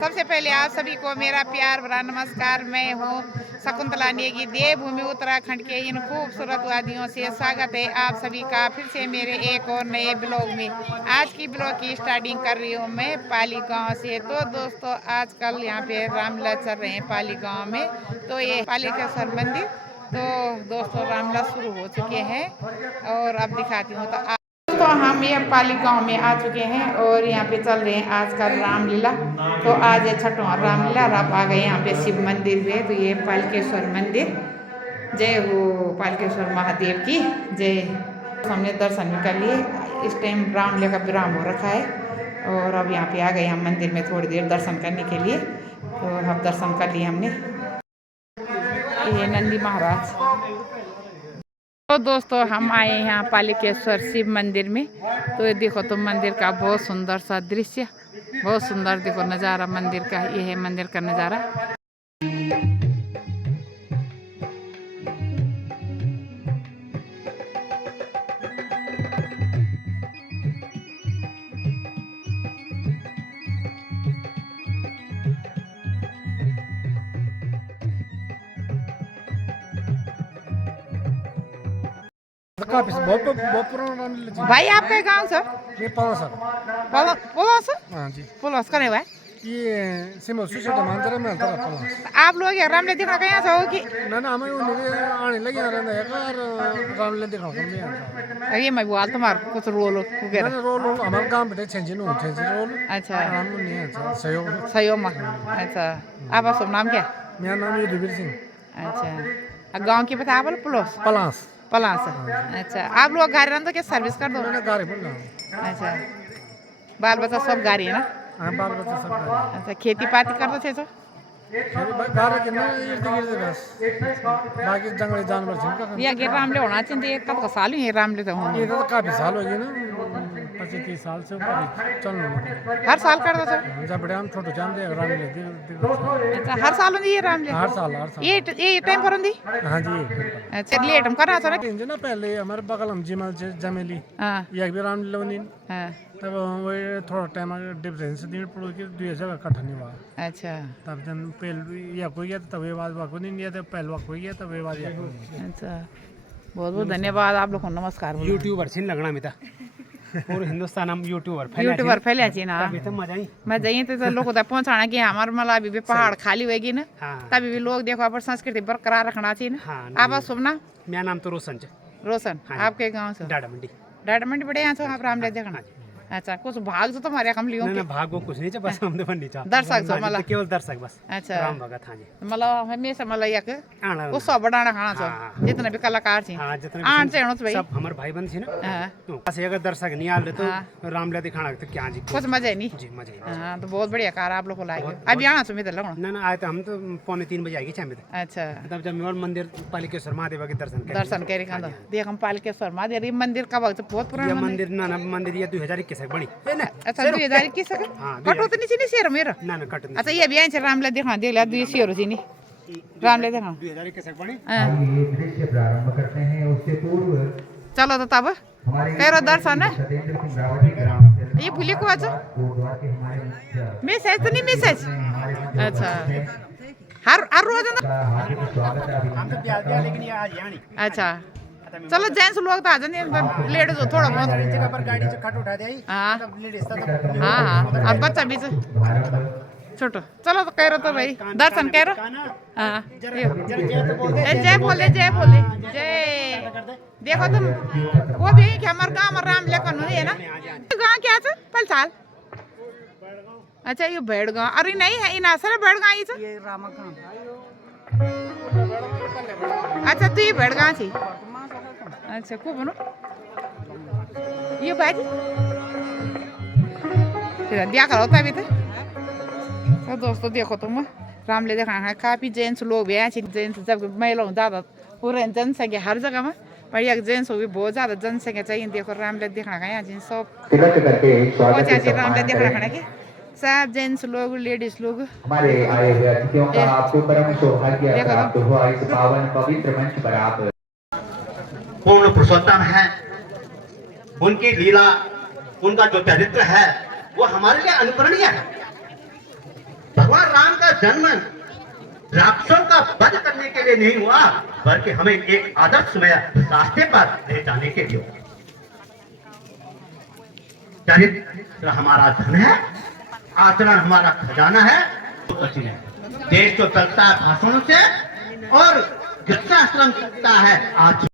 सबसे पहले आप सभी को मेरा प्यार भरा नमस्कार। मैं हूँ शकुंतला नेगी। देवभूमि उत्तराखंड के इन खूबसूरत वादियों से स्वागत है आप सभी का फिर से मेरे एक और नए ब्लॉग में। आज की ब्लॉग की स्टार्टिंग कर रही हूँ मैं पाली गांव से। तो दोस्तों आजकल यहाँ पे रामलीला चल रहे हैं पाली गांव में। तो ये पालिकेश्वर मंदिर, तो दोस्तों रामलीला शुरू हो चुके हैं और अब दिखाती हूँ। तो हम ये पाली गांव में आ चुके हैं और यहाँ पे चल रहे हैं आज का रामलीला। तो आज है छठवां रामलीला और आप आ गए यहाँ पे शिव मंदिर में। तो ये पालकेश्वर मंदिर, जय हो पालकेश्वर महादेव की जय। हमने दर्शन भी कर लिए। इस टाइम रामलीला का विराम हो रखा है और अब यहाँ पे आ गए हम मंदिर में थोड़ी देर दर्शन करने के लिए। तो अब दर्शन कर लिए हमने। ये नंदी महाराज। तो दोस्तों हम आए हैं यहाँ पालिकेश्वर शिव मंदिर में। तो ये देखो तो मंदिर का बहुत सुंदर सा दृश्य, बहुत सुंदर देखो नज़ारा मंदिर का। ये है मंदिर का नज़ारा। बहुत पुराना भाई आपका गाँव सर? ये पलास पुलस? हाँ जी, पुलस करे हुआ है। ये सिमल सुशेट मानजरा में आता है पलास। आप लोग रामलीला देखना कहीं से हो कि ना हमें वो आने लगे रहता है कार रामलीला देखा हम नहीं आता। ये मैं बोल तुम्हार कुछ रोल वगैरह ना रोल हमारे गांव में छेंजी रोल। अच्छा हम नहीं आता सहयोग। सहयोग में। अच्छा आपका शुभ नाम क्या? मेरा नाम युद्धवीर सिंह। अच्छा गाँव की बता बोल पुलस पलास पलास। अच्छा आप लोग गाड़ी रन तो क्या सर्विस कर दो? मैंने गाड़ी बोल अच्छा बाल बच्चा सब गाड़ी है ना? हाँ बाल बच्चा सब गाड़ी। अच्छा खेती पाती करते थे तो गाड़ी के ना इर्द गिर्द बस बाकी जंगली जानवर थे ये रामले होना चाहिए। कब का साल ही रामले तो ये तो काफी साल हो गए ना 25-30 साल से ऊपर चलने लगे। हर साल करते थे जब बड़े हम छोटे जानते हैं रामलीला अच्छा हर साल होती है रामले? हर साल ये टाइम पर होती? हाँ जी। अच्छा लेट हम करा था ना पहले हमारे बगल हम जिमल से जमेली ये भी रामलीला बनी तब वही थोड़ा टाइम डिफरेंस दिन पड़ो कि 2 जगह इकट्ठा नहीं हुआ। अच्छा तब जन पहले या कोई गया तब ये बात वाको नहीं दिया, तब पहले वाको गया तब ये बात या अच्छा बहुत बहुत धन्यवाद आप लोग को नमस्कार। यूट्यूबर छिन लगना मिता पूरे हिंदुस्तान हम यूट्यूबर फैला छी ना मजा ही तो लोगों तक पहुंचाना कि हमारे मतलब अभी भी पहाड़ खाली होगी ना तभी भी लोग देखो पर संस्कृति बरकरार रखना चाहिए ना। आप शुभ नाम? मेरा नाम तो रोशन रोशन। आपके गाँव से? डाडा मंडी। डाडा मंडी बड़े यहाँ से आप रामलीला देखना? अच्छा कुछ भाग जो तुम्हारे हम लियो ना भाग वो कुछ नहीं है बस हम तो बंदी चा दर्शक जो मतलब केवल दर्शक बस। अच्छा राम भगत हाँ जी मतलब हमेशा मतलब एक उत्सव बढ़ाना खाना छो जितने भी कलाकार छे हां जितने आन चेणो भाई सब हमारे भाई बंद छे ना तो बस अगर दर्शक नहीं आले तो रामलीला दिखाना तो क्या जी कुछ मजा नहीं जी मजा। हां तो बहुत बढ़िया कार आप लोग को लागे। अभी आना छो मित्र लगो ना आए तो हम तो 2:45 बजे आएगी छामे। अच्छा तब जब मेरे मंदिर पालिकेश्वर महादेव के दर्शन करे का देख हम पालिकेश्वर महादेव ये मंदिर का वक्त बहुत पुराना मंदिर ना मंदिर ये 2021 बनी है ना। अच्छा 2021 का कटो तो नहीं शेर मेरा ना कट। अच्छा ये भी आए रामलीला देखना देख लिया 2 शेर जी नहीं रामलीला देखना 2021 बनी। दृश्य प्रारंभ करते हैं उससे पूर्व चलो तो तब करो दर्शन है ये भूली को आज मैसेज तो नहीं मैसेज। अच्छा हर रोज हम तो प्यार दिया लेकिन ये आज यानी अच्छा चलो जेंट्स लोग तो आ जाते लेडीज हो थोड़ा बहुत जगह पर गाड़ी से खट उठा दे हाँ लेडीज तो हाँ और बच्चा भी छोटो चलो तो कह रहे तो भाई दर्शन कह रहे हाँ जय बोले जय देखो तुम वो भी कि हमारे गाँव में राम लेकर है ना गाँव क्या है पल साल। अच्छा ये भेड़ गाँव अरे नहीं है इन असर भेड़ गाँव ये अच्छा तू ये भेड़ गाँव थी अच्छा खूब बनो ये बाजी दिया करो तभी तो दोस्तों देखो तुम रामलीला देखना है काफ़ी जेंट्स लोग भी हैं। जेंट्स जब महिलाओं ज़्यादा पूरे जनसंख्या हर जगह में पर एक जेंट्स भी बहुत ज़्यादा जनसंख्या चाहिए। देखो रामलीला देखना का यहाँ जिन सब रामलीला देखना खाना की सब जेंट्स लोग लेडीज लोग हमारे आए हुए अतिथियों का आपको परम सौभाग्य प्राप्त हुआ इस पावन पवित्र मंच पर आप पूर्ण पुरुषोत्तम है। उनकी लीला उनका जो चरित्र है वो हमारे लिए अनुकरणीय है। जन्म राक्षसों का वध करने के लिए नहीं हुआ, बल्कि हमें एक आदर्शमय रास्ते पर ले जाने के लिए हुआ। चरित्र हमारा धन है, आचरण हमारा खजाना है। देश तो चलता है भाषणों से और वृक्षाश्रम चलता है आज।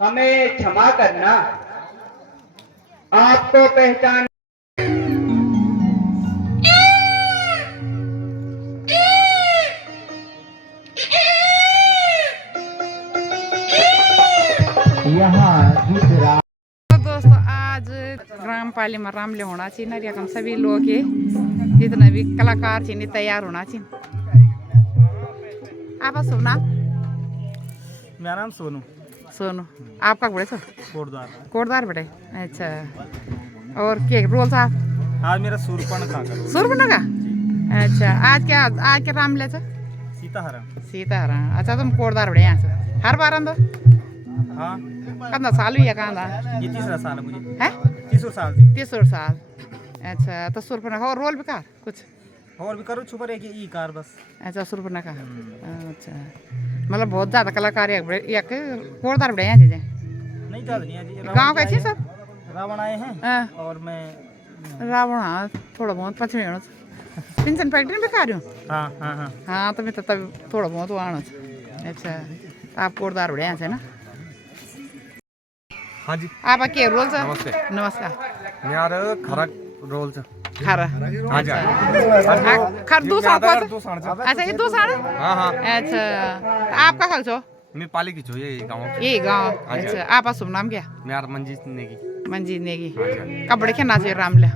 हमें क्षमा करना, आपको पहचान तो दोस्तों आज ग्राम पाली में रामले होना चाहिए ना, हम सभी लोग के जितने भी कलाकार चाहिए तैयार होना चाहिए। आप सुना? मेरा नाम सोनू। सोनू, आपका बड़े सर? कोटद्वार। कोटद्वार बड़े, अच्छा। और क्या रोल साहब? आज मेरा सूरपणखा का। सूरपणखा का? अच्छा। आज क्या रामले से? सीताहरण। सीताहरण, अच्छा। तुम कोटद्वार बड़े यहाँ से हर बार आंदो? हाँ। कितना साल हुआ कहाँ? ये तीसरा साल है मुझे। है? तीसरा साल। 30 साल, अच्छा। तो सूरपणखा और रोल भी कार कुछ और भी करो, छुपा रह ई कार बस। अच्छा, सूरपणखा, अच्छा। मतलब बहुत ज़्यादा कलाकार एक कोटद्वार बड़े हैं चीज़ें? नहीं ज़्यादा नहीं है। गाँव कैसे सब? रावण आए हैं। हाँ। और मैं रावण, हाँ थोड़ा बहुत पश्चिमी पेंशन फैक्ट्री में खा रही हूँ। हाँ हाँ हाँ हाँ, तो मैं तो तब थोड़ा बहुत आना। अच्छा, आप कोटद्वार बड़े यहाँ से ना? हाँ जी। आप के रोल से? नमस्ते। नमस्कार। यार खरक रोल से। खरा, हाँ जी। खर दो साल अच्छा ये 2 साल? हाँ हाँ। अच्छा, आपका खल छो? मैं पाली की छो, ये गाँव। ये गाँव, अच्छा। आपका शुभ नाम क्या? मेरा मंजीत नेगी। मंजीत नेगी। कब बड़े खेलना चाहिए रामले?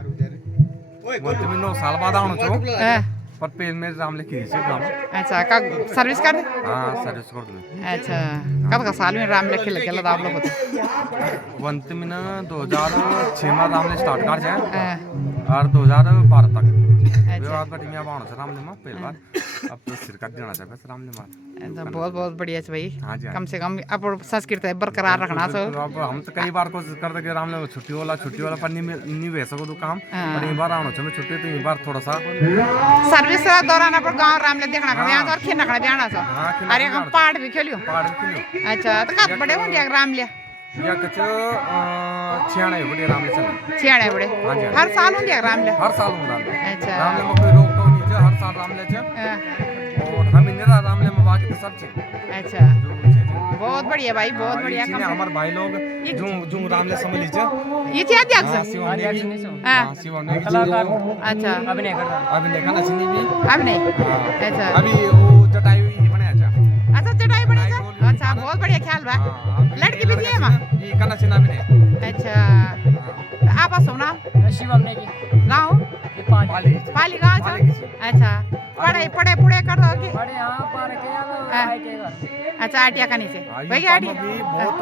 वो तो मैं 9 साल बाद आना छो, पर पेल में राम लिखी थी गाँव अच्छा का सर्विस कर दे हाँ सर्विस कर दो अच्छा कब का साल में राम लिखे लगे आप लोग को वंत में ना 2006 में राम ने स्टार्ट कर जाए और 2012 तक विवाद बटी में बाण से राम ने मार पहली बार अब तो सिर काट देना चाहिए बस राम ने मार बहुत बहुत बढ़िया है भाई हाँ जी कम से कम अब संस्कृति बरकरार रखना सो अब हम तो कई बार कोशिश करते कि राम ने छुट्टी वाला पर नहीं भेज सको तो काम पर एक बार आना चाहिए छुट्टी तो एक बार थोड़ा सा सर्विस दौरान पर गांव राम ले देखना कर यहाँ और खेलना कर जाना सो अरे हम पाठ भी खेलियो अच्छा तो कब बड़े होंगे राम ले या कुछ 96 बड़े राम ले चल 96 बड़े हर साल होंगे राम ले हर साल होंगे अच्छा राम ले में कोई रोक तो नहीं है हर साल राम ले छ और हम इंदिरा राम ले में बाकी तो सब छ अच्छा बहुत बढ़िया भाई बहुत बढ़िया कम हमारे भाई लोग जो राम ले समझ लीजिए ये क्या अध्यक्ष हां शिवने कलाकार अच्छा अभिनय करना चाहिए भी अभिनय अच्छा अभी वो जटाई हुई बनाया जा अच्छा चटाई बने था अच्छा बहुत बढ़िया ख्याल बा लड़की भी है मां ये करना चाहिए अभिनय अच्छा आप सुना शिवम ने की गांव पाली गांव अच्छा पढ़ाई पढ़े पूरे कर दो कि बड़े हां पर के अच्छा आटिया का नीचे वही आटिया भी बहुत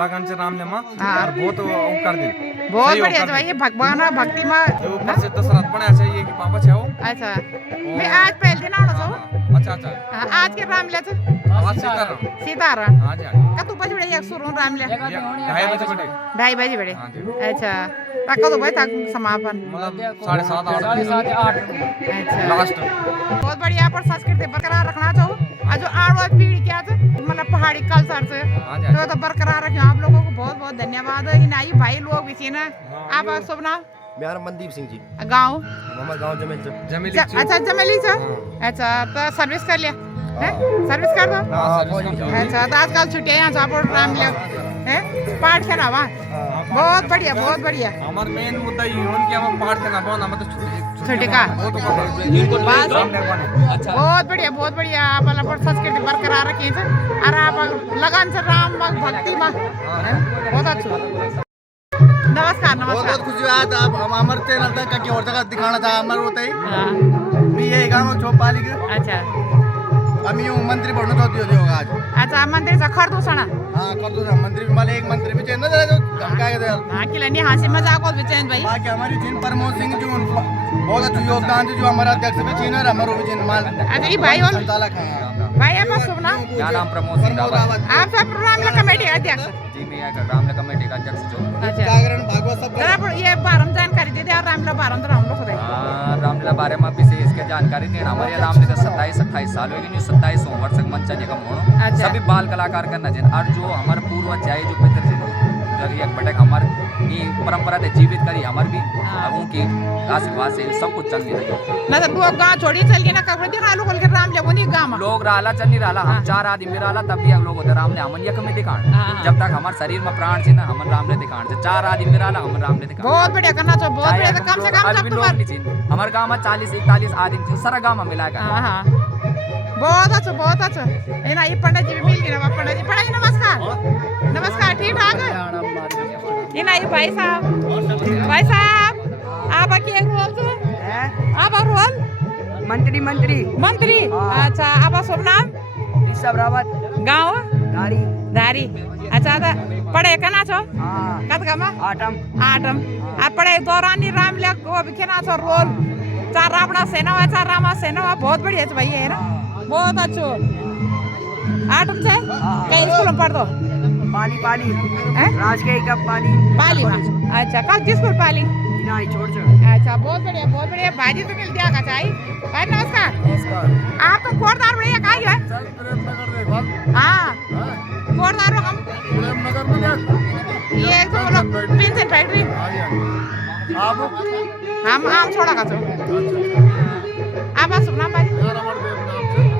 लगन से राम ले मां और बहुत कर दे बहुत बढ़िया तो भाई भगवान भक्ति में ऊपर से दशरथ बनाया चाहिए कि पापा छे हो अच्छा मैं आज पहले दिन आना सो अच्छा अच्छा आज के राम ले तो सीताराम हां जी कतु बजे बड़े एक सुरू राम ले 2:30 बजे बड़े 2:30 बजे अच्छा तक तो भाई तक समापन मतलब 7:30 8 अच्छा लास्ट बहुत बढ़िया पर संस्कृति बरकरार रखना चाहो और जो आने वाली पीढ़ी क्या है मतलब पहाड़ी कल्चर से तो बरकरार रखें आप लोगों को बहुत बहुत धन्यवाद हिनाई भाई लोग भी ना आप शुभ नाम मेरा मनदीप सिंह जी गाँव हमारा गांव जमेली अच्छा जमेली से अच्छा तो सर्विस कर लिया सर्विस कर दो अच्छा तो आजकल छुट्टियाँ यहाँ से राम ले पाठ खेला वहाँ बहुत बढ़िया हमारा मेन मुद्दा ये है कि हम पाठ करना बहुत हम तो छुट्टी का बहुत बढ़िया आप अलग संस्कृति बरकरार रखी है और आप लगन से राम भक्ति में बहुत अच्छा नमस्कार बहुत खुशी आज आप हमारे चैनल तक की और जगह दिखाना था हमारे होता ही मैं ये गांव चौपाली के अच्छा अमी मंत्री पढ़ना चाहती होगा आज अच्छा मंत्री से खरदूषणा हाँ कर दो मंत्री भी माले एक मंत्री भी चेंज ना जरा जो धमकाए थे हाँ कि नहीं हंसी मजाक और भी चेंज भाई बाकी हमारी चीन प्रमोद सिंह जो बहुत अच्छा योगदान जो हमारा अध्यक्ष भी चीन है हमारा भी चीन माल अच्छा ये भाई और संचालक हैं भाई आप शुभ नाम क्या नाम प्रमोद सिंह आप सब रामला कमेटी अध्यक्ष जी मैं रामला कमेटी का अध्यक्ष जो अच्छा जागरण भागवत सब जरा ये बारम जानकारी दे दे रामला बारम तो हम लोग खुद रामला बारे में विशेष के जानकारी देना हमारे रामले का 27-28 साल हो गए 27 वर्ष तक मंच ने कम होना सभी बाल कलाकार करना चाहिए और जो हमारे पूर्वज जाए जो पितर एक बटक हमारे ये परंपरा से जीवित करी हमारे भी उनकी आशीर्वाद से सब कुछ चल रही ना तो लोग गांव छोड़ी चल गए ना कब दिखा लोग के राम ले नहीं गांव लोग रहला चल नहीं रहला हम 4 आदमी रहला तब भी हम लोग उधर राम ले हमन यक में दिखाण जब तक हमारे शरीर में प्राण छे ना हमन राम ले दिखाण से 4 आदमी रहला हमन राम ले दिखाण बहुत बढ़िया करना चाहिए बहुत बढ़िया तो कम से कम सब तुम्हारे हमारे गांव में 40-41 आदमी छे सारा गांव में मिलाकर हां बहुत अच्छा ये ना ये पंडित जी भी मिल गए ना पंडित जी नमस्कार ठीक ठाक ये ना ये भाई साहब आप के रोल से आप रोल मंत्री अच्छा आप शुभ नाम ऋषभ रावत गांव धारी अच्छा तो पढ़े कना छो कत कमा आटम आप पढ़े दौरान राम ले को बिखना छो रोल चार रावणा सेना है चार रामा सेना है बहुत बढ़िया है भाई है ना बहुत अच्छो आटम से कई स्कूल में पढ़ दो पाली राजकीय का पाली में अच्छा कब जिस स्कूल पाली नहीं छोड़ अच्छा बहुत बढ़िया भाजी तो मिल दिया का चाहिए भाई नमस्कार आप तो कोटदार बढ़िया कहाँ है हाँ कोटदार हम ये तो लोग पेंसिल फैक्ट्री हम आम छोड़ा का आप सुनना भाई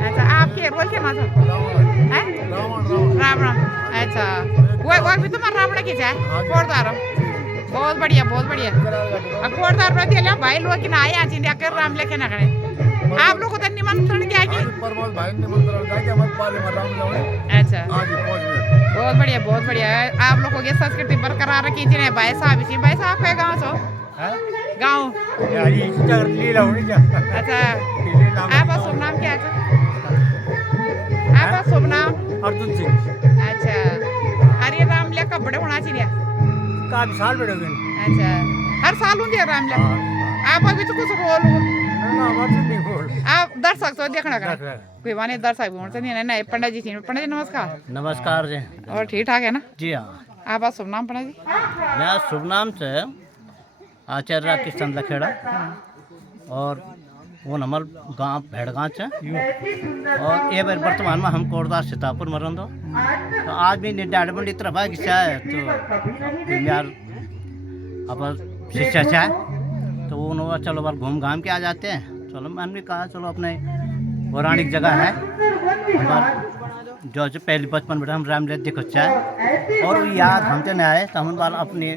अच्छा आपके रोल के नाम है रावण अच्छा वो भी तुम्हारा रावण की जाए कोटदार बहुत बढ़िया कोटदार प्रति ले भाई लोग ना आए आज इंडिया कर राम लेके ना करे आप लोग को तो निमंत्रण क्या कि प्रमोद भाई निमंत्रण का कि हमारे पाले में राम जाओ अच्छा बहुत बढ़िया आप लोगों की संस्कृति बरकरार रखी जिन्हें भाई साहब के गाँव सो गाँव अच्छा आपका शुभ नाम क्या है आपका शुभ नाम अर्जुन सिंह अच्छा अरे रामलीला कब बड़े होना चाहिए काफी साल बड़े हो गए अच्छा हर साल होंगे रामलीला आप अभी तो कुछ रोल हो आप दर्शक तो देखना का कोई बात नहीं दर्शक भी होते नहीं नहीं पंडित जी थी पंडित जी नमस्कार नमस्कार जी और ठीक ठाक है ना जी हाँ आपका शुभ नाम पंडित जी मेरा शुभ नाम से आचार्य किशन लखेड़ा और वो हमार गाँव भेड़गाँव है और ये बार वर्तमान में हम कोरदास सीतापुर में रहते तो आज भी डेवलपमेंट तरफ है कि है तो यार अब शिक्षा है तो वो उन्होंने चलो बार घूम घाम के आ जाते हैं चलो मैंने भी कहा चलो अपने पौराणिक जगह है जो पहले बचपन में हम रामलीला देखो चाहे और वो याद हमसे नहीं आए तो हम बार अपनी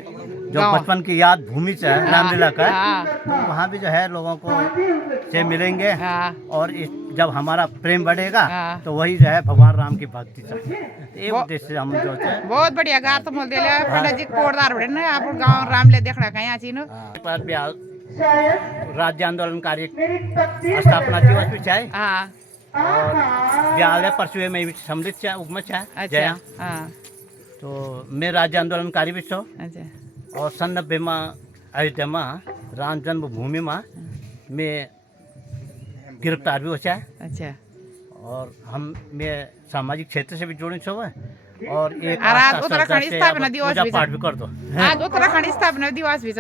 जो बचपन की याद भूमि से है रामलीला का तो वहाँ भी जो है लोगों को से मिलेंगे और जब हमारा प्रेम बढ़ेगा तो वही जो है भगवान राम की भक्ति से एक उद्देश्य से हम जो है बहुत बढ़िया गार तो बोल दिया पंडित जी कोरदार बड़े ना आप गांव रामलीला देखना कहीं आची नो पर राज्य आंदोलनकारी स्थापना दिवस भी है और ब्याह परसुए में भी सम्मिलित है उगमच है जया तो मैं राज्य आंदोलनकारी भी छो और सन 90 में अयोध्या में राम जन्मभूमि में मैं गिरफ्तार भी हो जाए अच्छा और मैं सामाजिक क्षेत्र से भी जुड़े छो और एक आज उत्तराखंड स्थापना दिवस भी पाठ भी कर दो आज उत्तराखंड स्थापना दिवस भी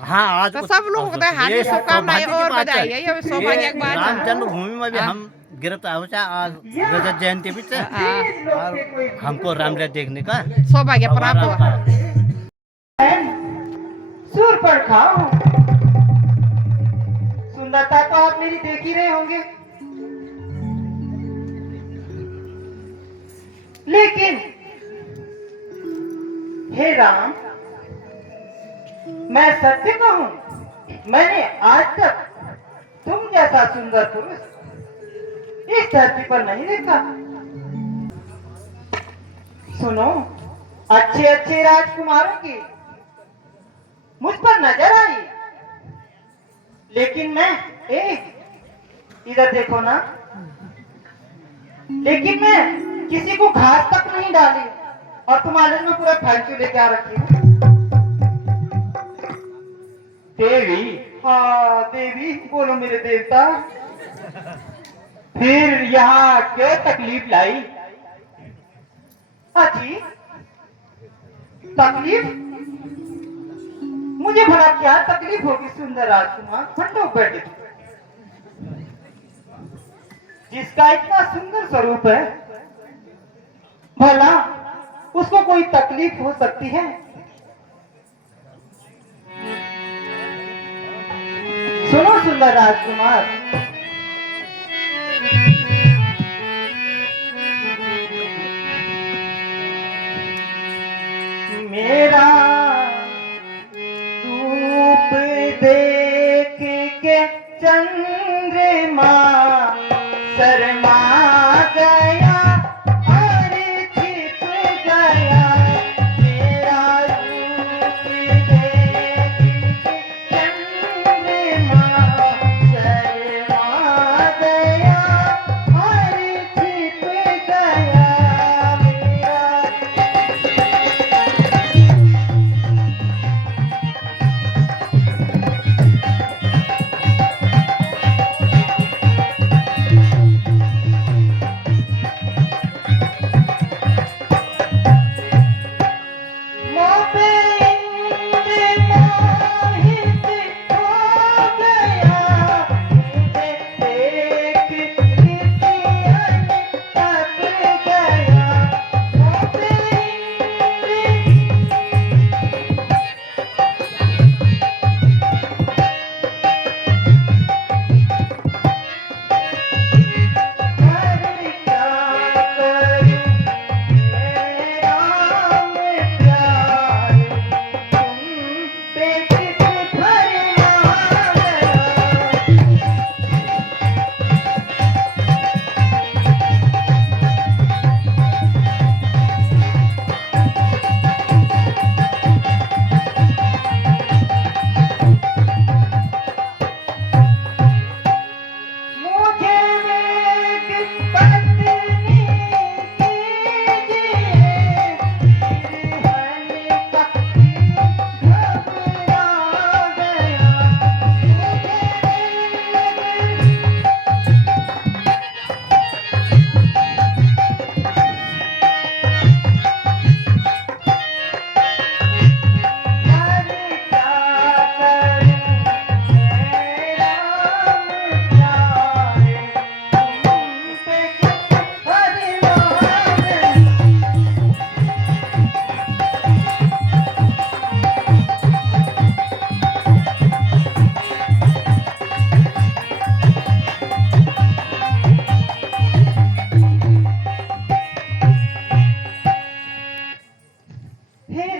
हाँ आज तो सब लोगों को हार्दिक शुभकामनाएं और बधाई है ये सौभाग्य की बात है राम जन्मभूमि में भी हम गिरफ्तार हो जाए आज रजत जयंती भी है और हमको रामलीला देखने का सौभाग्य प्राप्त हुआ सुर पर खाओ सुंदरता तो आप मेरी देख ही रहे होंगे लेकिन हे राम मैं सत्य कहूं मैंने आज तक तुम जैसा सुंदर पुरुष इस धरती पर नहीं देखा सुनो अच्छे अच्छे राजकुमारों की मुझ पर नजर आई लेकिन मैं इधर देखो ना लेकिन मैं किसी को घास तक नहीं डाली और तुम्हारे में पूरा फैंक्यू लेके आ रखी हूँ देवी हाँ देवी बोलो मेरे देवता फिर यहाँ क्यों तकलीफ लाई अजी तकलीफ मुझे भला क्या तकलीफ होगी सुंदर राजकुमार ठंडो बैठे जिसका इतना सुंदर स्वरूप है भला उसको कोई तकलीफ हो सकती है सुनो सुंदर राजकुमार मेरा रूप देख के चंद्रमा शर्मा गया और छिप गया मेरा रूप देख के चंद्रमा शर्मा गया और छिप गया मेरा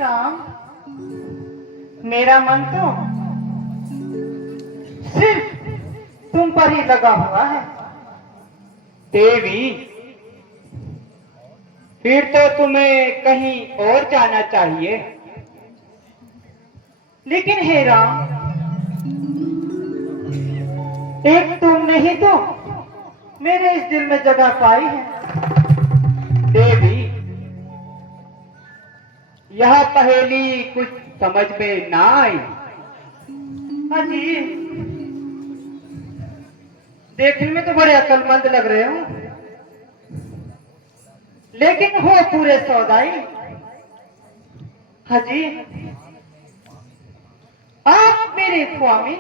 राम, मेरा मन तो सिर्फ तुम पर ही लगा हुआ है। देवी, फिर तो तुम्हें कहीं और जाना चाहिए। लेकिन हे राम, एक तुमने ही तो मेरे इस दिल में जगह पाई है। देवी, यह पहेली कुछ समझ में ना आई। हाँ जी, देखने में तो बड़े अक्लमंद लग रहे हो, लेकिन हो पूरे सौदाई। हाँ जी, आप मेरे स्वामी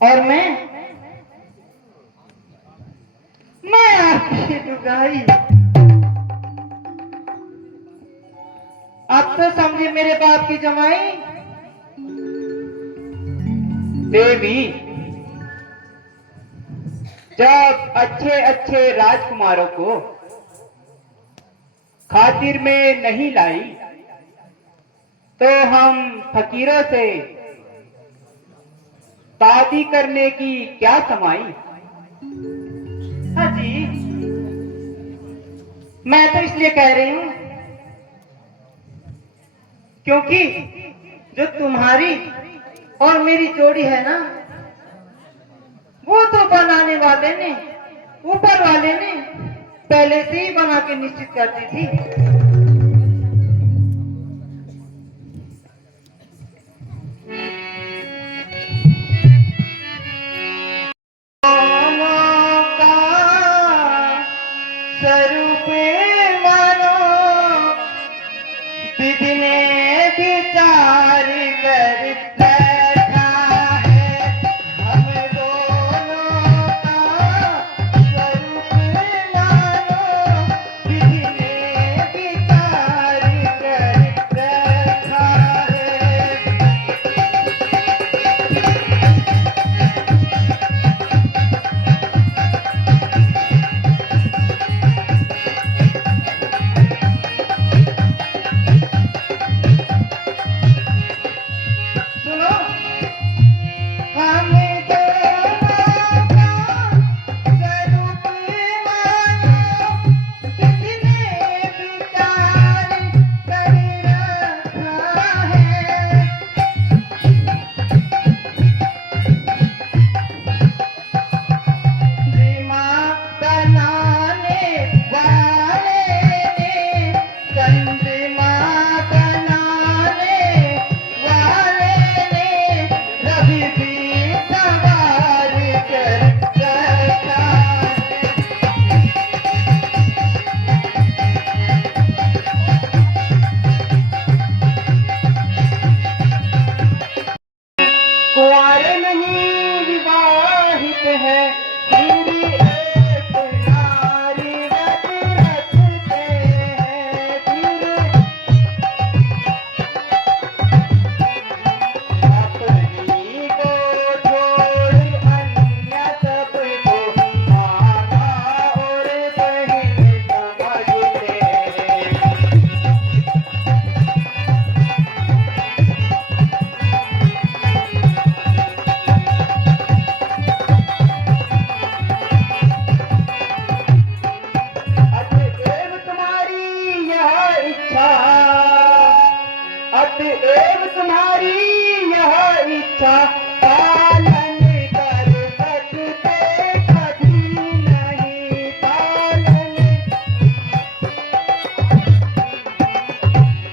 और मैं आपकी लुगाई। आप तो समझे मेरे बाप की जमाई। देवी, जब अच्छे अच्छे राजकुमारों को खातिर में नहीं लाई, तो हम फकीरों से शादी करने की क्या समाई। हाँ जी, मैं तो इसलिए कह रही हूं क्योंकि जो तुम्हारी और मेरी जोड़ी है ना, वो तो बनाने वाले ने, ऊपर वाले ने पहले से ही बना के निश्चित कर दी थी। स्वरूप मानो विधि ने विचार कर बैठा है, हम दोनों का स्वरूप मानो विधि ने विचार कर बैठा है। कुंवारे नहीं विवाहित है, फिर एक नारी व्रत रखते हैं। फिर अपनी को छोड़ अन्य सबको माता और बहन समझते हैं। अतएव तुम्हारी यह इच्छा पालन कर सकते कभी नहीं पालन।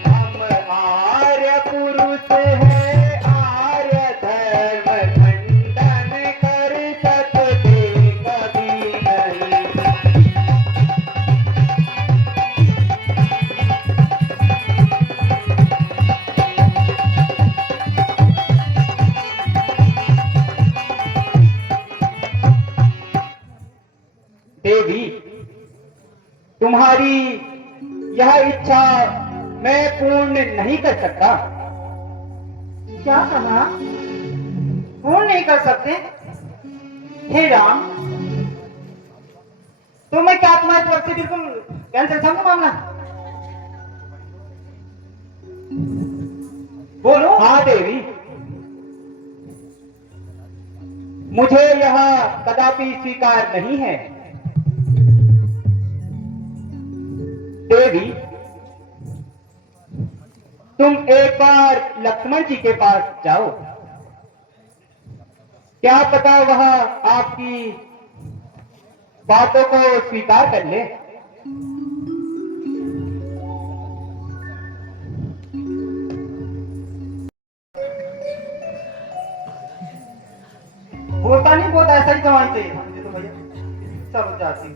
हम आर्य पुरुष है, आर्य धर्म खंडन कर सकते कभी नहीं। देवी, तुम्हारी यह इच्छा मैं पूर्ण नहीं कर सकता। क्या कहा? पूर्ण नहीं कर सकते? हे राम, तो मैं क्या तुम्हारी तरफ से बिल्कुल कैंसिल समझू मामला? हाँ देवी, मुझे यह कदापि स्वीकार नहीं है। देवी, तुम एक बार लक्ष्मण जी के पास जाओ, क्या पता वह आपकी बातों को स्वीकार कर ले। होता नहीं, बहुत ऐसा ही समझते हैं मुझे तो भैया। चलो जाती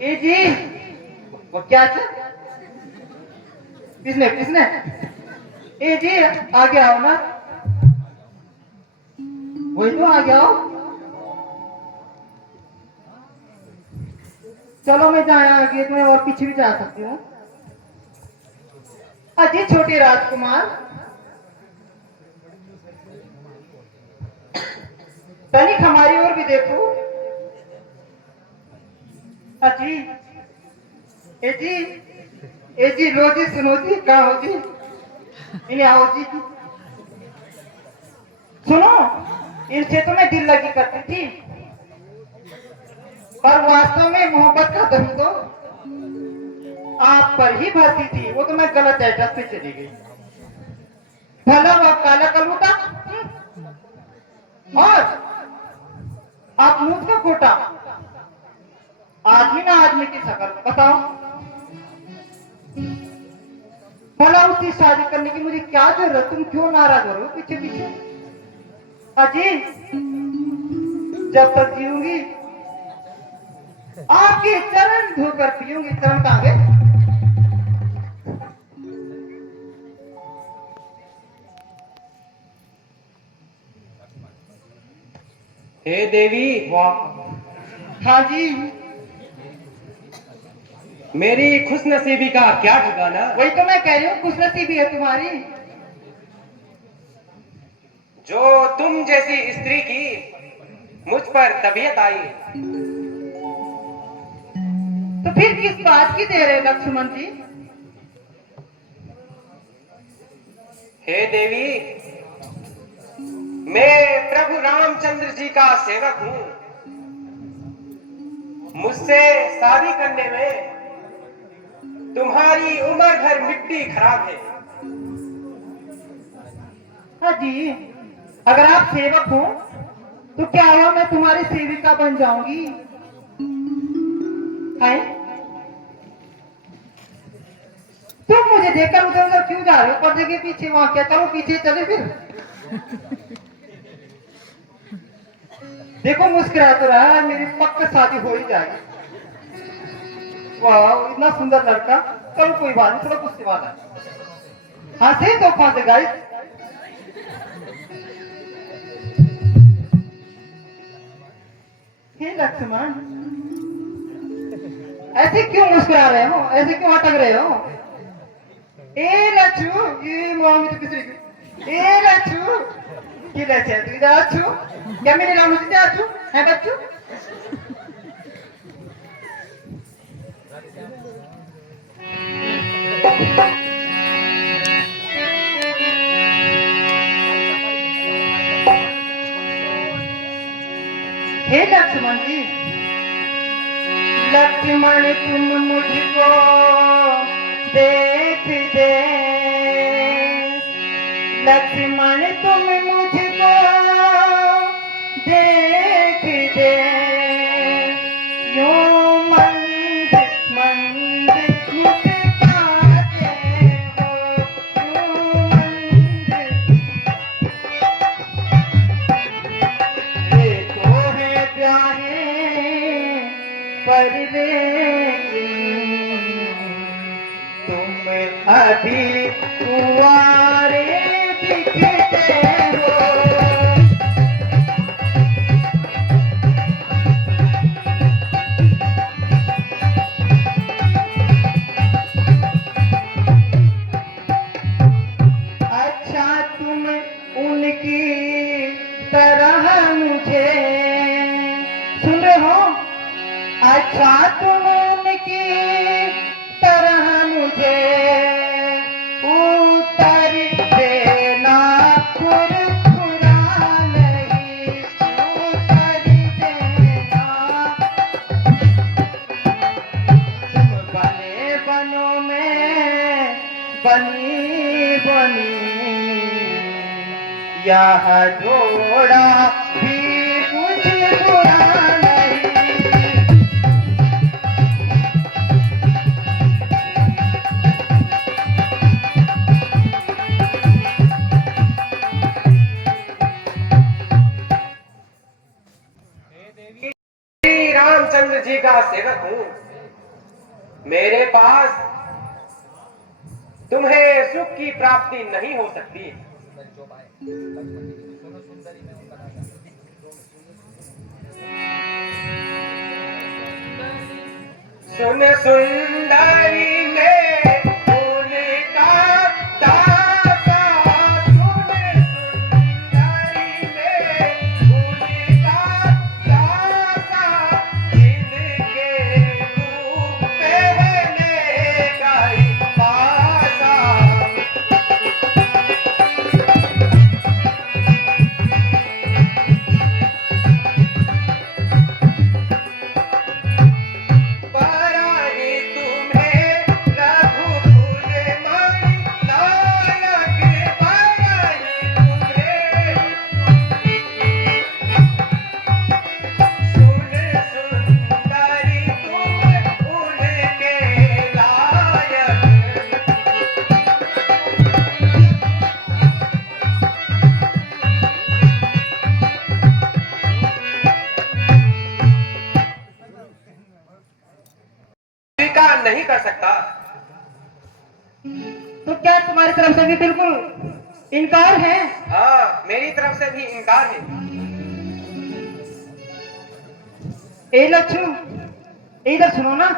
ए जी, वो क्या था? किसने किसने? ए जी आगे आओ ना, वही तो आगे आओ। चलो मैं जाए आगे, तो मैं और पीछे भी जा सकती हूँ। अजी छोटे राजकुमार, तनिक हमारी ओर भी देखो। अजी ए जी लो जी, सुनो जी, क्या हो जी, इन्हें आओ जी। सुनो, इनसे तो मैं दिल लगी करती थी, पर वास्तव में मोहब्बत का दम तो आप पर ही भरती थी। वो तो मैं गलत एड्रेस पे चली गई। भला वो काला कलूटा और आप मुंह का खोटा, आदमी ना आदमी की शक्ल, बताओ भला उसकी शादी करने की मुझे क्या जरूरत? तुम क्यों नाराज हो रहे हो पीछे पीछे? अजी जब तक जीऊंगी आपके चरण धोकर पीऊंगी। चरण कहां गए? हे देवी, वाह, हाँ जी, मेरी खुशनसीबी का क्या ठिकाना? वही तो मैं कह रही हूँ, खुशनसीबी है तुम्हारी, जो तुम जैसी स्त्री की मुझ पर तबीयत आई। तो फिर किस बात की देर है लक्ष्मण जी? हे देवी, मैं प्रभु रामचंद्र जी का सेवक हूं। मुझसे शादी करने में तुम्हारी उम्र भर मिट्टी खराब है। हाँ जी, अगर आप सेवक हो तो क्या हुआ, मैं तुम्हारी सेविका बन जाऊंगी। हैं? तुम मुझे देखकर उधर उधर क्यों जा रहे हो? पर्दे के पीछे वहां क्या? चलो पीछे चले फिर। देखो मुस्कुरा तो रहा है, मेरी पक्का शादी हो ही जाएगी। वाह, इतना सुंदर लड़का। चलो कोई बात नहीं, थोड़ा गुस्से वाला है। हाँ से तो फांसे गाइस। हे लक्ष्मण, ऐसे क्यों मुस्कुरा रहे हो? ऐसे क्यों अटक रहे हो? ए लच्छू, ये मुआमी तो किसी ए लच्छू की लच्छा तू इधर अच्छू, क्या मेरे नाम से अच्छू है बच्चू? हे लक्ष्मण जी, लक्ष्मण तुम मुझको देख दे, लक्ष्मण तुम मुझको देख दे, यूं मंद मंद मुस्कुराते हो, यूं मंद। ये तो है प्यारे पर तुम अभी कुंवारे दिखते हो। अच्छा तुम उनकी तरह मुझे सुन रहे हो? अच्छा तुम उनकी तरह यह जोड़ा भी कुछ बुरा नहीं। श्री रामचंद्र जी का सेवक हूं। मेरे पास तुम्हें सुख की प्राप्ति नहीं हो सकती। सुन सुंदरी में उनका दासा, सुन सुंदरी में उनका दासा, जिनके रूप पहले का पासा। परारी तुम्हें रघुकुल मणि नायक, परारी तुम्हें सुन सुंदरी तुम उनके लायक। स्वीकार नहीं कर सकता। तो क्या तुम्हारी तरफ से भी बिल्कुल इनकार है? हाँ, मेरी तरफ से भी इनकार है। ए लच्छू, इधर सुनो ना।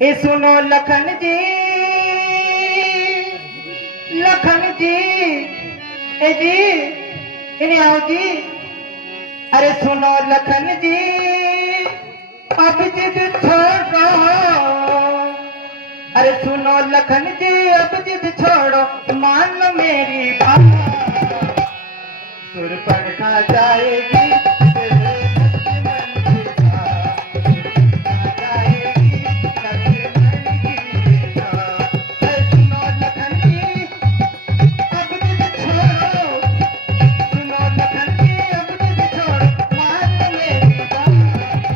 हे सुनो लखन जी, लखन जी, ए जी, इन्हें आओ जी। अरे सुनो लखन जी, अब जिद छोड़ो। अरे सुनो लखन जी, अब जिद छोड़ो, मान लो मेरी बात। सुर पर खा जाएगी तेरे लक्ष्मण की बात, खा जाएगी लक्ष्मण की बात। अरे सुनो लखन जी, अब जिद छोड़ो। सुनो लखन जी, अब जिद छोड़ो, मान लो मेरी बात।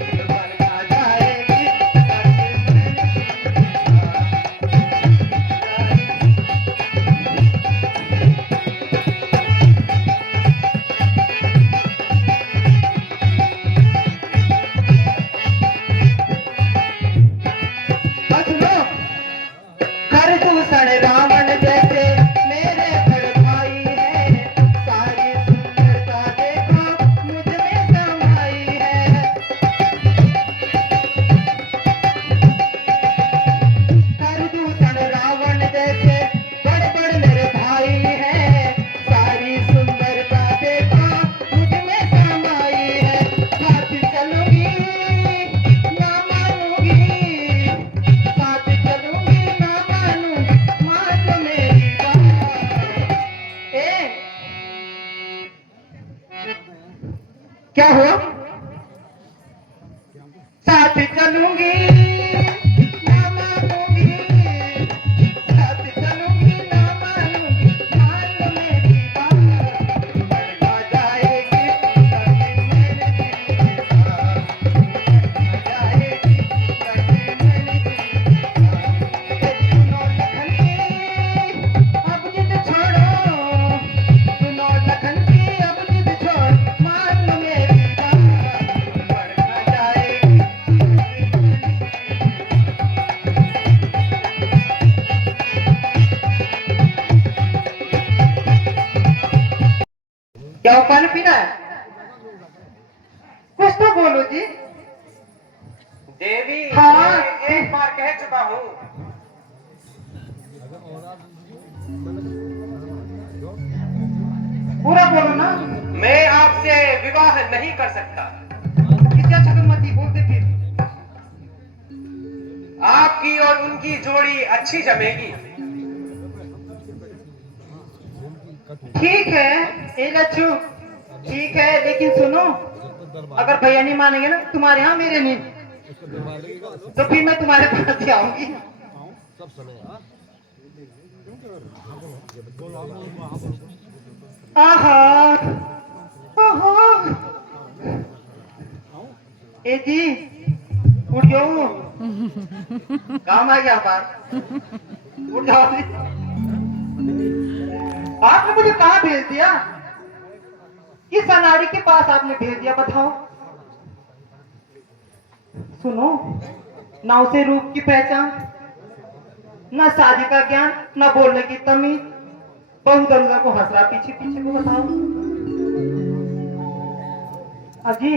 सुर पर खा जाएगी लक्ष्मण की बात। सुनो, कर दूषण रावण जैसे मेरे घर भाई है, सारी सुंदरता देखो मुझ में समाई है। कर दूषण रावण जैसे बड़े बड़े मेरे भाई है, सारी सुंदरता देखो मुझ में समाई है। साथ चलूंगी ना मानूंगी, साथ चलूंगी ना मानूंगी, मान लो मेरी बात। ए, क्या हुआ? साथ चलूंगी ना मानूंगी, साथ चलूंगी ना मानूंगी, मान लो मेरी बात। बढ़ जाएगी लक्ष्मण की बात, बढ़ जाएगी लक्ष्मण की बात। सुनो लखन जी, अब जिद छोड़ो। सुनो लखन जी, अब जिद छोड़ो, मान लो मेरी बात। बढ़ जाएगी। क्या वो पानी पीना है? कुछ तो बोलो जी। देवी, हाँ। मैं एक बार कह चुका हूँ। पूरा बोलो ना। मैं आपसे विवाह नहीं कर सकता। किसी अच्छा तो मत ही बोलते फिर। आपकी और उनकी जोड़ी अच्छी जमेगी। ठीक है ए लच्छू, ठीक है, लेकिन सुनो, अगर भैया नहीं मानेंगे ना तुम्हारे यहाँ, मेरे नहीं, तो फिर मैं तुम्हारे पास ही आऊंगी। आहा आहा ए जी उठ जाओ काम आ गया बात उठ जाओ जी। आपने मुझे कहाँ भेज दिया? किस अनाड़ी के पास आपने भेज दिया बताओ? सुनो, ना उसे रूप की पहचान, ना शादी का ज्ञान, ना बोलने की तमीज, बहु दरुदा को हंस रहा पीछे पीछे को बताओ। अजी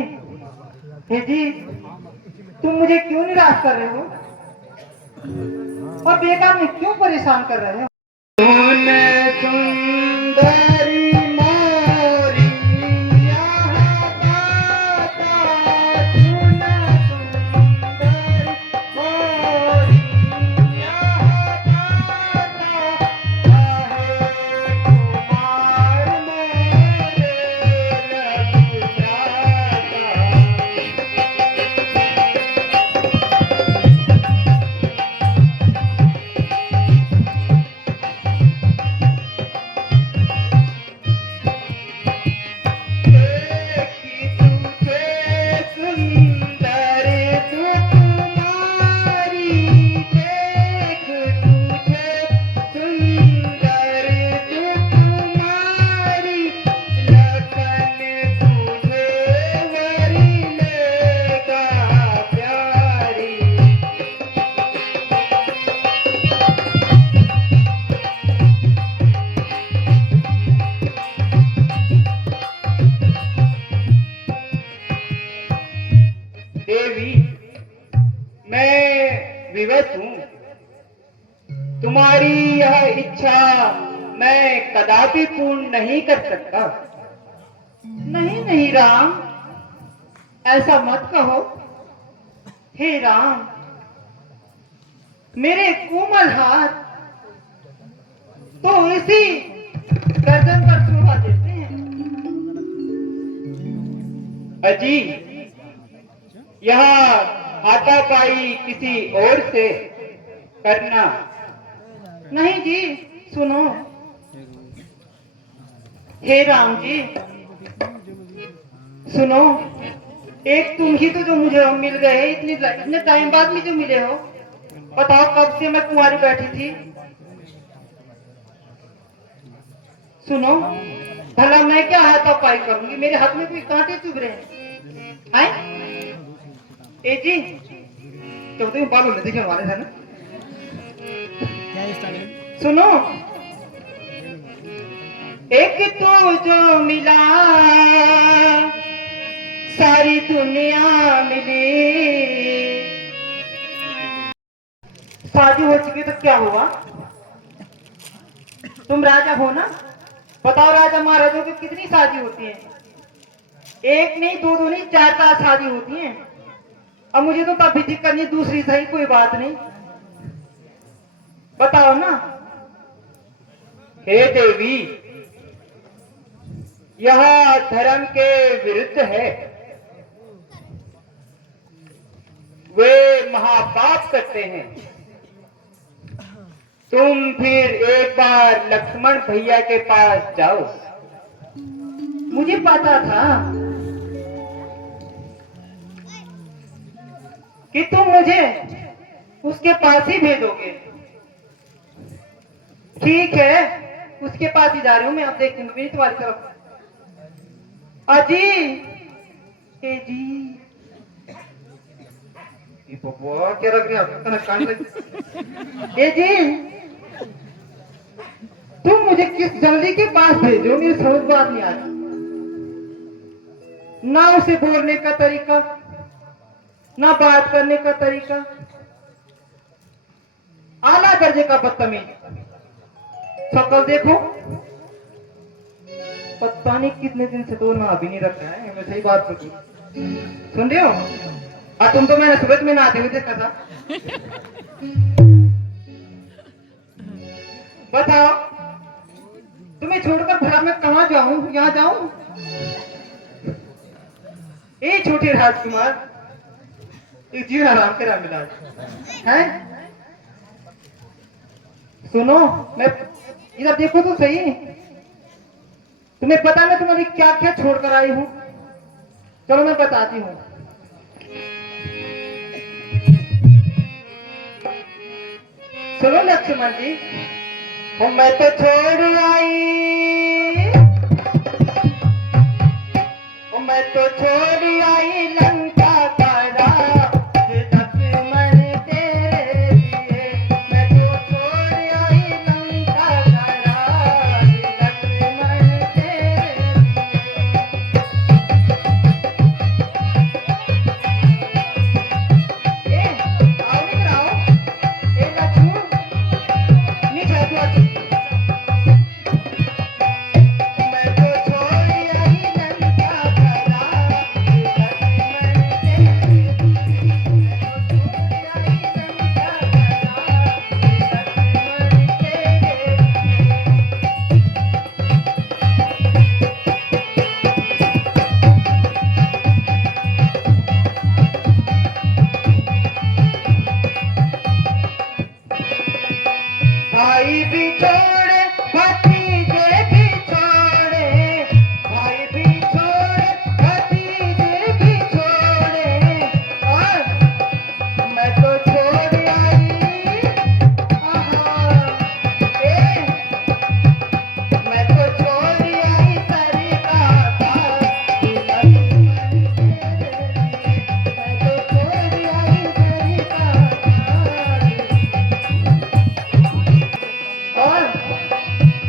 हे जी, तुम मुझे क्यों निराश कर रहे हो और बेकार में क्यों परेशान कर रहे हो? सुंदरी मोरी यहाँ गाता, सुंदरी मोरी यहाँ गाता, चाहे कुमार मेरे लग जाता। देवी, मैं विवश हूँ। तुम्हारी यह इच्छा मैं कदापि पूर्ण नहीं कर सकता। नहीं नहीं राम, ऐसा मत कहो। हे राम, मेरे कोमल हाथ तो इसी गर्दन पर शोभा देते हैं। अजी, यह हाथापाई किसी और से करना नहीं जी। सुनो हे राम जी, सुनो, एक तुम ही तो जो मुझे मिल गए इतने टाइम बाद में जो मिले हो। बताओ कब से मैं कुंवारी बैठी थी। सुनो, भला मैं क्या हाथापाई करूंगी? मेरे हाथ में कोई कांटे चुभ रहे हैं? ए जी, तो तुम बालों में दिखने वाले थे ना। सुनो, एक तो जो मिला सारी दुनिया मिली। शादी हो चुकी तो क्या हुआ? तुम राजा हो ना। बताओ राजा महाराजों की कितनी शादी होती है? एक नहीं, दो नहीं, चार शादी होती है। अब मुझे तो तब भी करनी, दूसरी सही, कोई बात नहीं। बताओ ना। हे देवी, यह धर्म के विरुद्ध है। वे महापाप करते हैं। तुम फिर एक बार लक्ष्मण भैया के पास जाओ। मुझे पता था कि तुम मुझे उसके पास ही भेजोगे। ठीक है, उसके पास ही जा रही हूँ मैं। अब देखूंगी मेरी तुम्हारी तरफ। अजी, ए जी, क्या लग रही है? ए जी, तुम मुझे किस जल्दी के पास भेजो, मेरी समझ बात नहीं आ रही। ना उसे बोलने का तरीका, ना बात करने का तरीका, आला दर्जे का बदतमीज। शक्ल देखो, पता नहीं कितने दिन से तो ना भी नहीं रखा है। मैं सही बात सोचू, सुन रहे हो? तुम तो मैंने सुबह में नहाते हुए देखा था। बताओ, तुम्हें छोड़कर भला मैं कहाँ जाऊं? यहाँ जाऊं? ए छोटे राजकुमार, एक जीवन आराम तेरा मिला है। सुनो, मैं इधर देखो तो सही। तुम्हें पता है मैं तुम्हारी क्या क्या छोड़ कर आई हूँ? चलो मैं बताती हूँ। सुनो लक्ष्मण जी, वो मैं तो छोड़ आई, वो मैं तो छोड़ आई लंका का राज लक्ष्मण तेरे लिए, मैं तो छोड़ आई लंका का राज लक्ष्मण तेरे लिए। आओ इधर आओ, लक्ष्मण नीचे आ तू। मैं तो छोड़ आई लंका का राज लक्ष्मण तेरे लिए, मैं तो छोड़ आई लंका का राज लक्ष्मण तेरे लिए। भाई भी छोड़े, भतीजे भी छोड़े, भाई भी छोड़े, भतीजे भी छोड़े, और मैं तो छोड़ आई, मैं तो छोड़ आई सरकार का लक्ष्मण तेरे लिए, मैं तो छोड़ आई सरकार और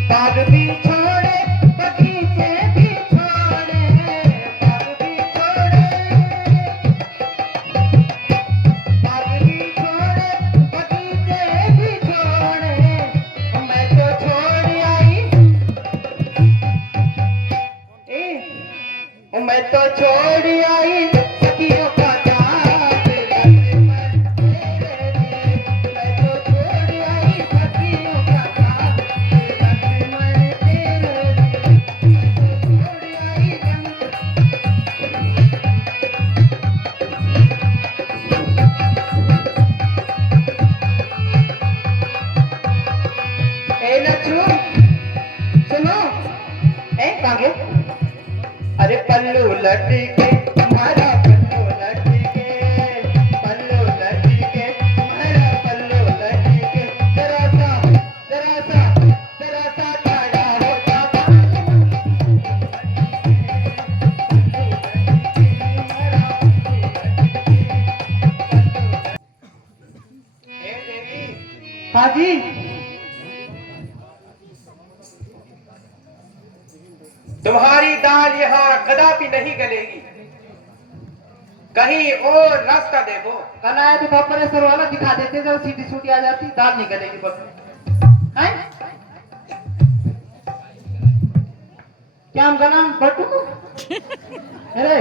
बाग भी छोड़े, बगीचे भी छोड़े, बाग भी छोड़े, बाग भी छोड़े, बगीचे भी छोड़े, मैं तो छोड़ आई, मैं तो छोड़ आई सखियों का साथ लक्ष्मण तेरे लिए, मैं तो छोड़ आई सखियों का साथ लक्ष्मण तेरे लिए, मैं तो छोड़ आई लक्ष्मण सुनो, कहाँ गए? अरे पल्लू लटके तुम्हारा पल्लू लटके, पल्लू लटके तुम्हारा पल्लू लटके, जरा सा जरा सा जरा सा खड़ा होता हाँ जी। तुम्हारी दाल यहाँ कदापि नहीं गलेगी, कहीं और रास्ता देखो। कल आया तो परेश्वर वाला दिखा देते जब सीधी छूटी आ जाती, दाल नहीं गलेगी पर हैं? क्या हमका नाम बट्टू? अरे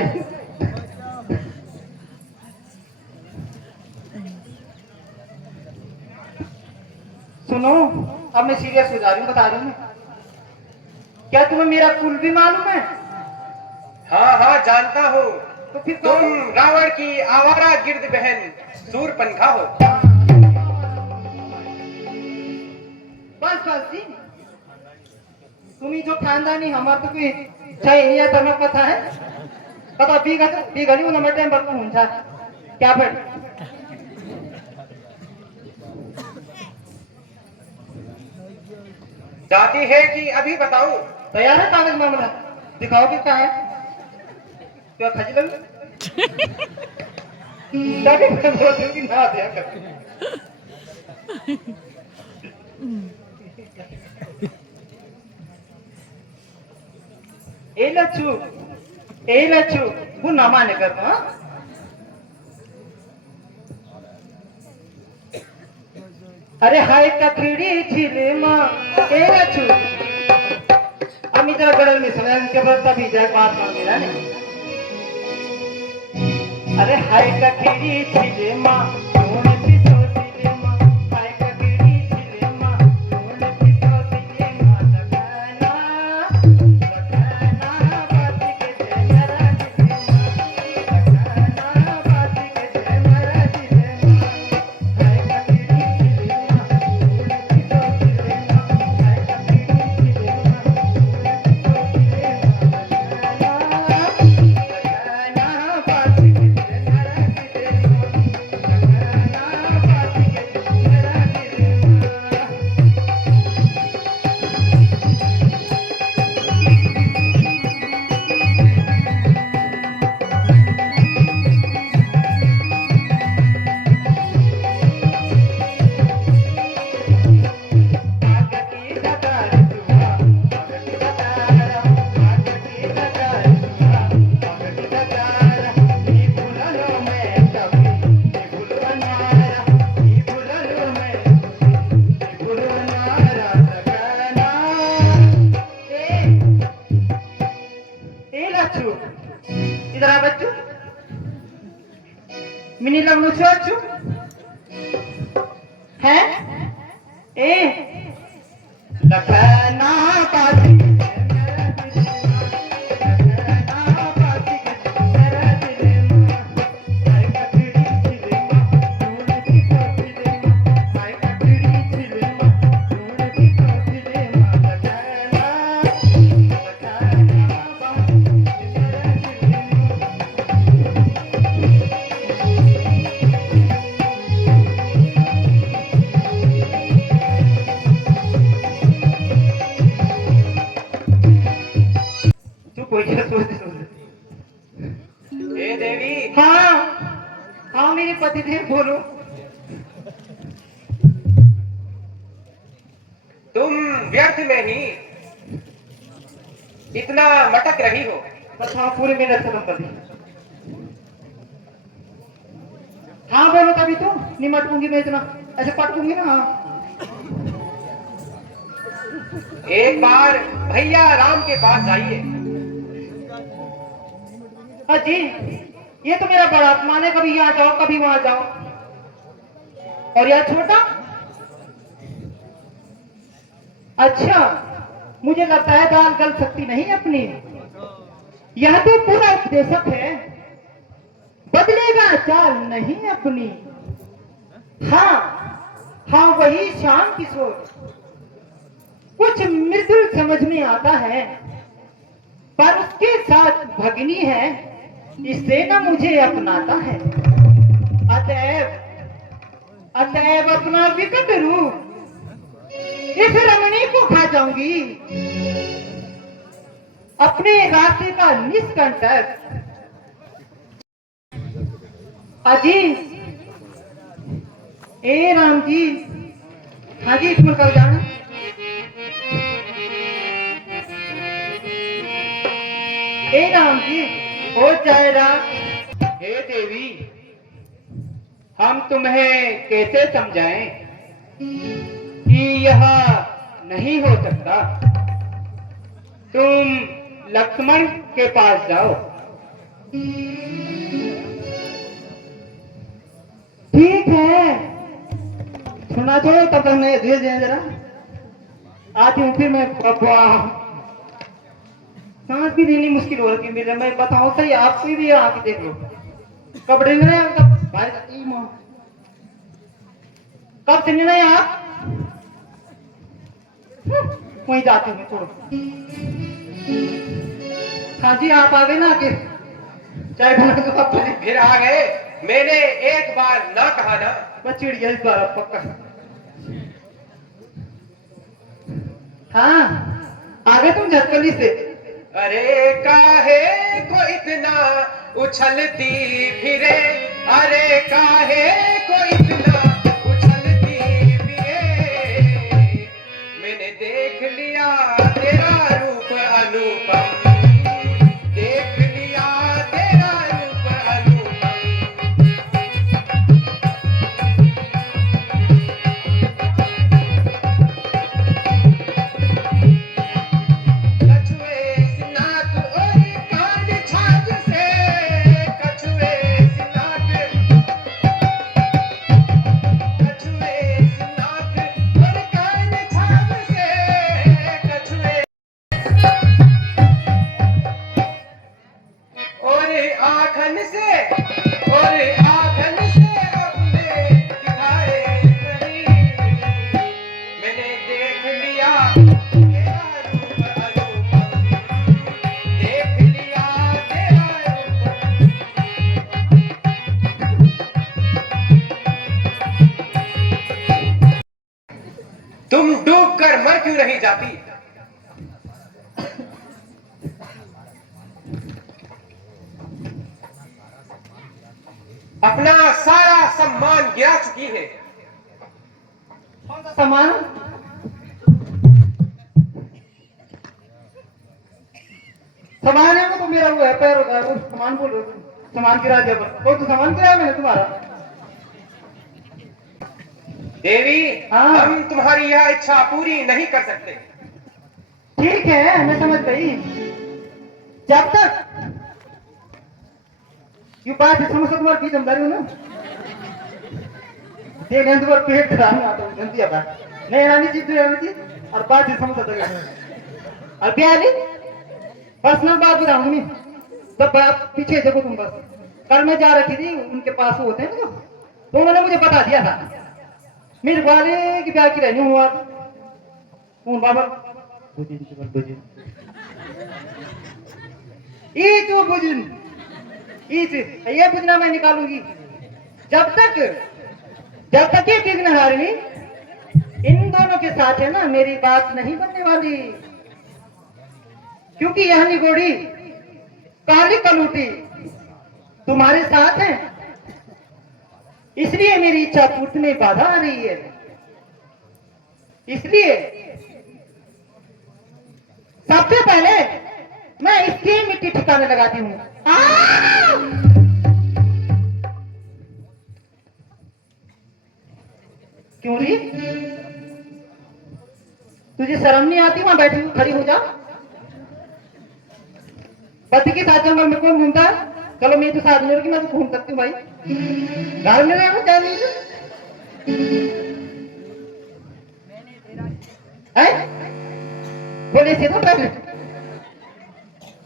सुनो, अब मैं सीरियस हो जा रही हूँ, बता रही हूँ मैं। क्या तुम्हें मेरा कुल भी मालूम है? हाँ हाँ जानता हूँ, तो फिर तुम रावण की आवारा गिर्द बहन सूरपनखा हो। बस बस जी, तुम्ही जो खानदानी हमार तो कोई चाहिए या तुम्हें पता है? पता बीघनी वो नंबर टाइम पर हुन्छ क्या फिर जाती है कि अभी बताऊं? तैयार है कागज मामला, दिखाओ कि क्या है? क्या खजल दादी बंद हो जाएगी ना दिया कर। ए लच्छू वो ना माने कर दो। अरे हाय कखड़ी झीले माँ ए लच्छू अमी जरा गड़ल में समय के बाद तभी जाए बात मान मेरा नहीं। अरे हाय कखड़ी झीले माँ कौन पिसो झीले माँ, हाय कखड़ी झीले माँ कौन पिसो झीले माँ, लगाना लगाना बात के जय मरा झीले माँ, लगाना बात के जय मरा झीले माँ, हाय कखड़ी झीले माँ कौन पिसो झीले माँ, हाय कखड़ी झीले माँ कौन पिसो झीले मिनी लग्न छुआछु है ए लखना पासी हे देवी, हाँ हाँ मेरे पति देव बोलो। तुम व्यर्थ में ही इतना मटक रही हो। बस हाँ पूरे मेहनत खत्म कर दी। हाँ बोलो तभी तो नहीं मटकूंगी मैं इतना ऐसे पटकूंगी ना। हाँ एक बार भैया राम के पास जाइए। हाँ जी ये तो मेरा बड़ा अपमान है, कभी यहाँ जाओ कभी वहां जाओ। और यह छोटा, अच्छा मुझे लगता है दाल गल सकती नहीं अपनी। यह तो पूरा उपदेशक है, बदलेगा चाल नहीं अपनी। हाँ हाँ वही शाम की सोच, कुछ मृदुल समझ में आता है, पर उसके साथ भगनी है, इससे न मुझे अपनाता है। अतएव अपना विकट रूप इस रमणी को खा जाऊंगी, अपने रास्ते का निष्कंटक। अजी ए राम जी, हाँ जी स्कूल कब जाना? ए राम जी हो जाएगा। हे देवी, हम तुम्हें कैसे समझाएं कि यह नहीं हो सकता। तुम लक्ष्मण के पास जाओ। ठीक है सुना छोड़ो, तब तक मैं धीरे धीरे जरा आती हूँ, फिर मैं सांस भी लेनी मुश्किल हो रही है मेरे। मैं बताऊं सही, आप भी आके देख लो कब ड्रिंग रहे कब सुन रहे हैं आप। वहीं जाती हूँ छोड़ो। हाँ जी आप आ गए ना आके चाय बना के आप फिर आ गए। मैंने एक बार ना कहा ना। बस चिड़ गया इस बार आप पक्का। हाँ आ गए तुम झटकली से। अरे काहे को इतना उछलती फिरे, अरे काहे को इतना उछलती फिरे। मैंने देख लिया तेरा रूप अनुपम, देख लिया तेरा रूप अनुपम। तुम डूब कर मर क्यों नहीं जाती? अपना सारा सम्मान गिरा चुकी है। सम्मान सम्मान है वो तो मेरा, वो है पैर होता है वो सम्मान। बोलो सम्मान गिरा दिया, वो तो सम्मान गिराया मैंने तुम्हारा। देवी हाँ। हम तुम्हारी यह इच्छा पूरी नहीं कर सकते। ठीक है मैं समझ गई। जब तक ये बात है समझ तुम्हारे बीच हम दारू ना ये गंद पर पेट खराब ना तो गंदी है बात नहीं रानी जी और बात है समझ सकते और प्याली पर्सनल बात भी रहूंगी तब पीछे देखो तुम बस कल मैं जा रखी थी उनके पास होते हैं ना तो उन्होंने मुझे बता दिया था मेरे वाले की प्यार की रहनी हुआ कौन बाबा ये बुझना मैं निकालूंगी जब तक ये विघ्न हारिणी इन दोनों के साथ है ना मेरी बात नहीं बनने वाली क्योंकि यह निगोड़ी काली कलूटी तुम्हारे साथ है इसलिए मेरी इच्छा पूर्ति में बाधा आ रही है इसलिए सबसे पहले मैं इसकी मिट्टी ठिकाने लगाती हूँ क्यों रही तुझे शर्म नहीं आती वहां बैठी खड़ी हो जा पति के साथ जंगल में कौन घूमता है चलो मैं तो साथ में मैं तो घूम सकती हूँ भाई घर में रहना चाहिए बोले से तो पहले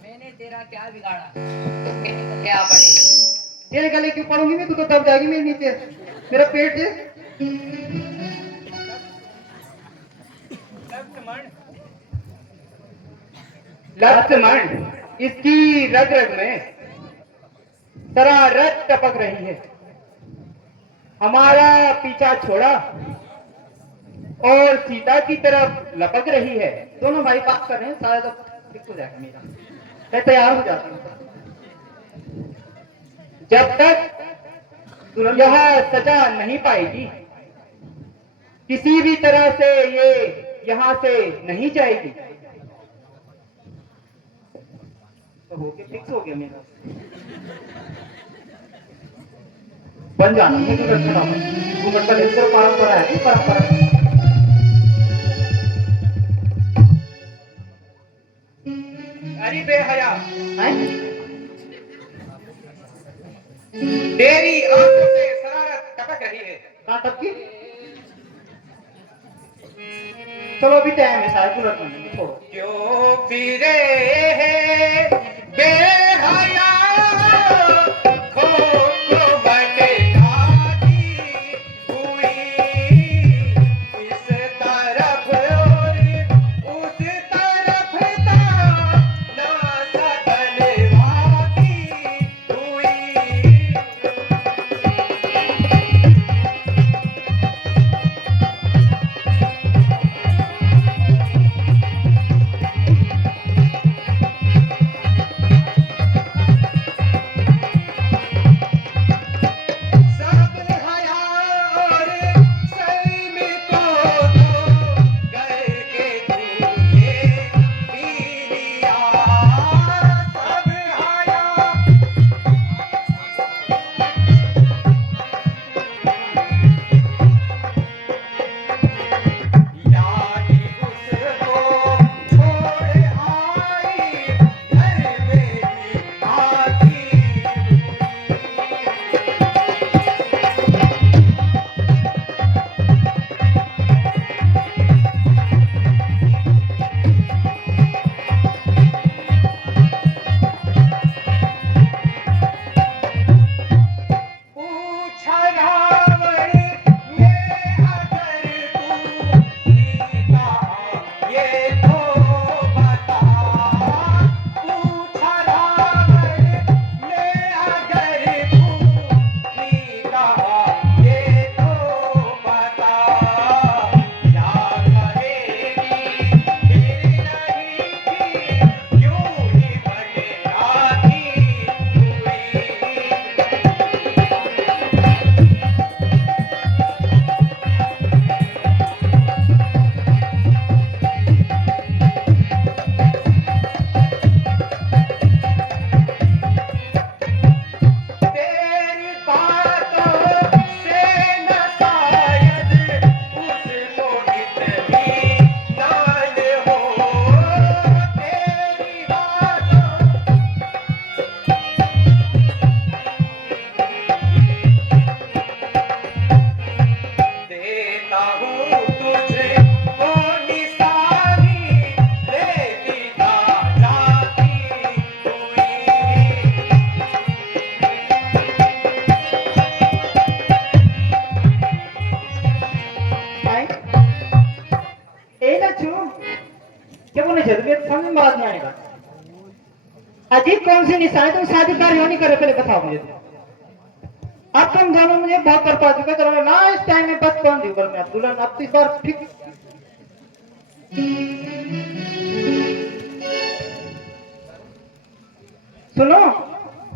मैंने तेरा क्या बिगाड़ा क्या पड़े तेरे गले क्यों पड़ूंगी मैं तू तो दब जाएगी मेरे नीचे मेरा पेट है लक्ष्मण इसकी रग रग में शरारत टपक रही है हमारा पीछा छोड़ा और सीता की तरफ लपक रही है दोनों भाई बात कर रहे हैं शायद अब ठीक हो जाएगा मेरा मैं तैयार हो जाता हूँ जब तक यह सजा नहीं पाएगी किसी भी तरह से ये यहां से नहीं जाएगी तो हो गया फिक्स हो गया मेरा बन जाना है घूंघट का लेकर परंपरा है परंपरा अरे बेहया तेरी आंखों से शरारत टपक रही है कहाँ टपकी चलो अभी टाइम है शायद तुरंत नहीं छोड़ो क्यों फिरे है बेहया खो बटे खाती हुई इस तरफ और उस तरफ ना सकलवाती हुई अजीब कौन सी निशानी, तुम शादी कर रहे हो नहीं कर रहे, पहले बताओ मुझे। अब तुम दोनों मुझे बहुत कर पा चुके, चलो लास्ट टाइम में बस कौन दी मैं दुल्हन, अब तो इस बार ठीक। सुनो,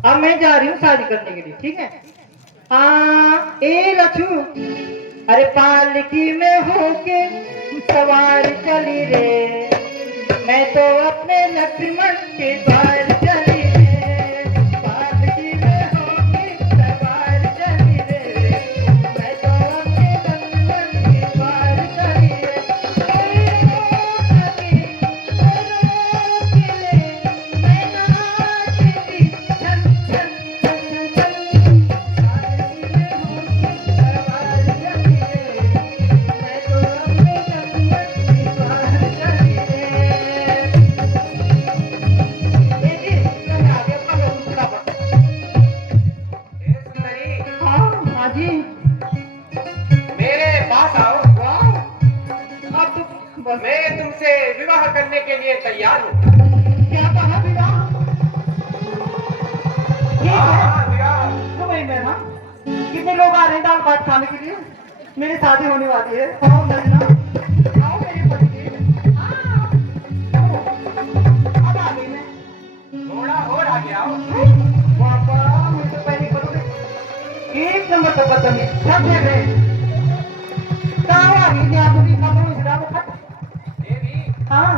अब मैं जा रही हूँ शादी करने के लिए, ठीक है? ए लच्छू, अरे पालकी में होके सवार चली रे, मैं तो अपने लक्ष्मण के द्वार चली रे, पालकी में होके सवार चली रे, मैं तो अपने लक्ष्मण के द्वार चली रे, मैं नाचती छन छन छन छन, पालकी में होके सवार चली रे, मैं तो अपने लक्ष्मण के द्वार चली रे। जी मेरे पास आओ। अब तो मैं तुमसे विवाह करने के लिए तैयार हूँ। क्या कहा विवाह? हाँ, विवाह। तो भाई मैं ना, कितने लोग आ रहे हैं दाल भात खाने के लिए? मेरी शादी होने वाली है। आओ नजना, आओ मेरे पति के। अब आ गई मैं। थोड़ा और आगे आओ। बाबा, मैं तो पहले करूँगी। एक नंबर तो बदतमीज, सब देख रहे हैं। कहाँ आ गई? आप मुझे कहाँ इस डालो खट? देवी, हाँ।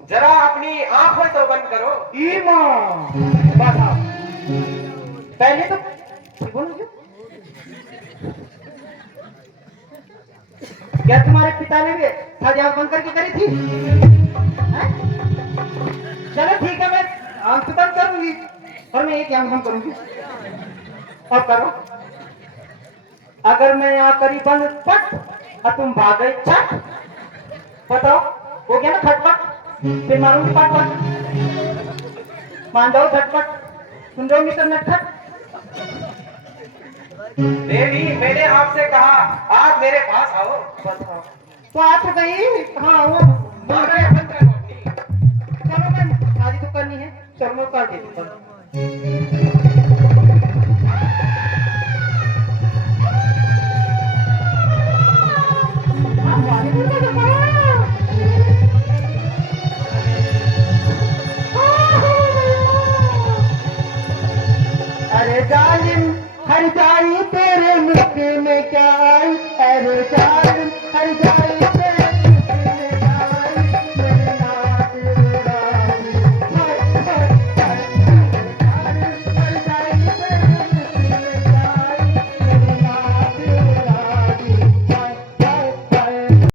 जरा अपनी आंखें तो बंद करो। ईमान, बताओ। पहले तो बोलो मुझे। क्या तुम्हारे पिता ने भी शादी बंद करके करी थी? हैं? चलो ठीक है, मैं आंख बंद करूंगी और मैं एक आंख बंद करूंगी। अब करो। अगर मैं यहाँ करी बंद पट और तुम भाग गई छट, बताओ हो गया ना खटपट? फिर मारूंगी पट पट, मान जाओ झटपट, सुन रहे हो मिस्टर नटखट? देवी, मैंने आपसे कहा आप मेरे पास आओ। बताओ तो आप गई। हाँ वो आंखें बंद करो अपनी। चलो मैं शादी तो करनी है, चलो मैं कर देती हूँ। अरे जालिम हर जाई तेरे मुक्ति में क्या आई, अरे जालिम हर जाई